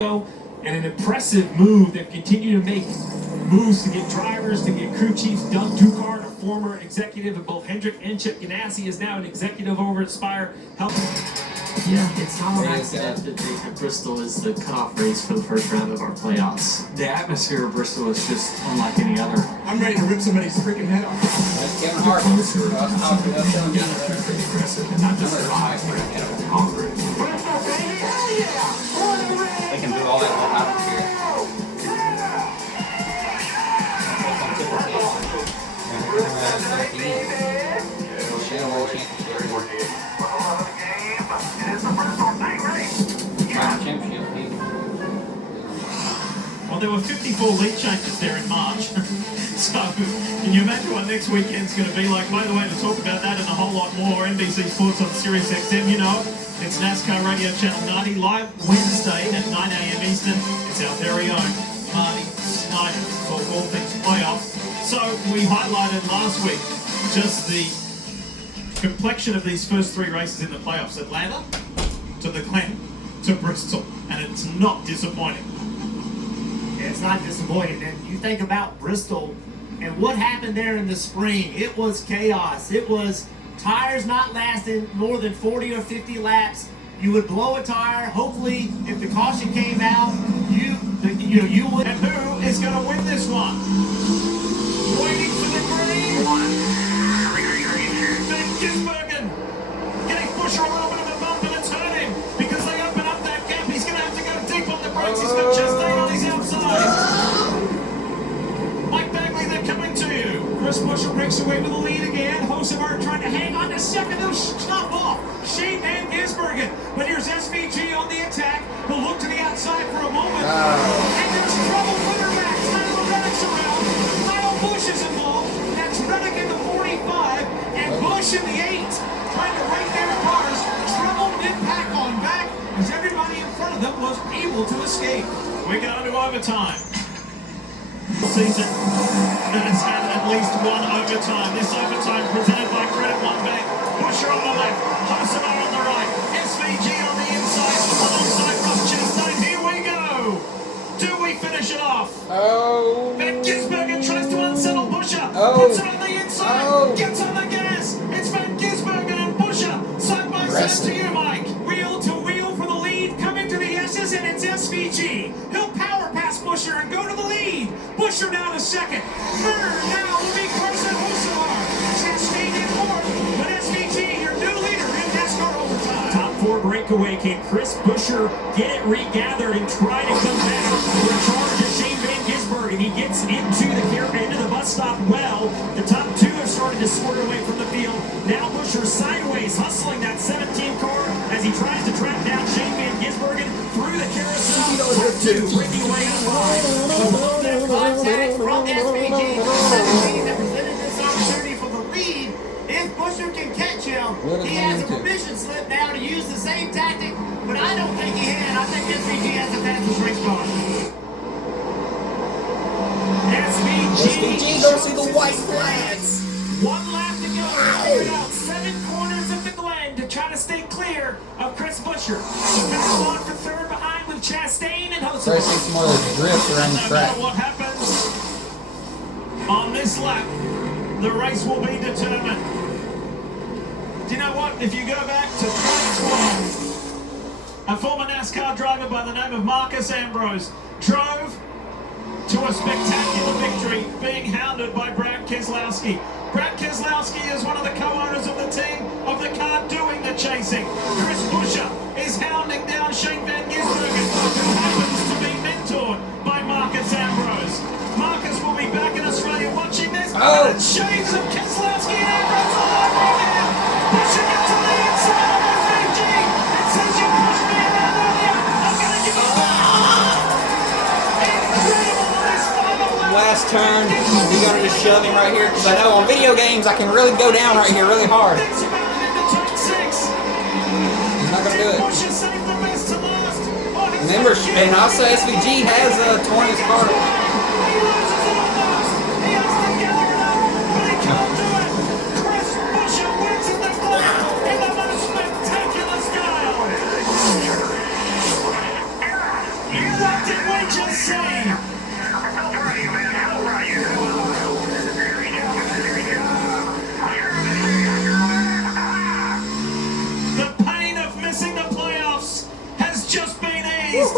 And an impressive move that continued to make moves to get drivers, to get crew chiefs. Doug Ducard, a former executive of both Hendrick and Chip Ganassi, is now an executive over at Spire. Yeah, it's not an accident that Jason Bristol is the cutoff race for the first round of our playoffs. The atmosphere of Bristol is just unlike any other. I'm ready to rip somebody's freaking head off. That's Kevin Hart. I was talking about telling you that. Pretty aggressive, and not just their eyes, but hungry. They can do all that while out here. Well, there were 54 lead changes there in March. So, can you imagine what next weekend's going to be like? By the way, to talk about that and a whole lot more, NBC Sports on Sirius XM, you know, it's NASCAR Radio Channel 90, live Wednesday at 9 a.m. Eastern. It's our very own Marty Snyder for all things playoff. So, we highlighted last week just the complexion of these first three races in the playoffs. Atlanta to the Glen to Bristol, and it's not disappointing. It's not disappointing. And you think about Bristol and what happened there in the spring. It was chaos. It was tires not lasting more than 40 or 50 laps. You would blow a tire. Hopefully, if the caution came out, you would. And who is going to win this one? Waiting for the green one. Van Gisbergen getting Busher a little bit of a bump, and it's hurt him because they open up that gap. He's going to have to go deep on the brakes. He's got Chastain on his outside. Mike Bagley, they're coming to you. Chris Busher breaks away with the lead again. Hosevar trying to hang on to second. They'll stop off Shane Van Gisbergen. But here's SVG on the attack. He'll look to the outside for a moment. And there's trouble for their back. Kyle Reddick's around. Kyle Busch is involved. That's Reddick in the 45. And Busch in the 8. Trying to right their cars. Trouble mid-pack on back as everybody in front of them was able to escape. We go to overtime. Season that has had at least one overtime. This overtime presented by Credit One Bank. Busher on the left, Hosevar on the right, SVG on the inside, alongside Ross Chastain. Here we go. Do we finish it off? Oh. Van Gisbergen tries to unsettle Busher. Oh. Puts it on the inside. Oh. Gets on the gas. It's Van Gisbergen and Busher. Side by side to you, Mike. Wheel to wheel for the lead, coming to the S's, and it's SVG. He'll power past Busher and go to the lead. Busher down to second. Third now will be Carson Hosevar. Chastain in fourth, but SVG, your new leader in NASCAR overtime. Top four breakaway. Can Chris Busher get it regathered and try to come back? Recharge to Shane Van Gisbergen. He gets into the bus stop well. The top two have started to squirt away from the field. Now Busher sideways, hustling that 17 car as he tries to track down Shane Van Gisbergen through the carousel. Top two breaking away in five. Contact from SVG. 17 that presented this opportunity for the lead. If Busher can catch him, he has a permission slip now to use the same tactic, but I don't think he had. I think SVG has the fastest race car. SVG Go see the white flags. One lap to go. We're out 7 corners of the Glen to try to stay clear of Chris Busher. Now on for third behind with Chastain and Hosevar. First, some more of the drift around the No track. matter what happens on this lap, the race will be determined. Do you know what? If you go back to 2012, a former NASCAR driver by the name of Marcus Ambrose drove to a spectacular victory, being hounded by Brad Keselowski. Brad Keselowski is one of the co-owners of the team of the car doing the chasing. Chris Busher is hounding down Shane Van Gisbergen, who happens to be mentored by Marcus Ambrose. Marcus will be back in Australia watching this. Oh. And shades of Keselowski and Ambrose all over him now. Busher gets to the inside of SVG and says, "You pushed me around earlier. I'm going to give you back." Incredible this final lap. Last turn, you're gonna just shove him right here because I know on video games I can really go down right here really hard. Thinks about it into turn 6. He's not gonna do it. Busher saved the best to last. Oh, he's Remember, gonna and also SVG has torn his car. He loses it almost. He has to gather it up, but he can't do it. Chris Busher wins in the Glen in the most spectacular style. did we just say?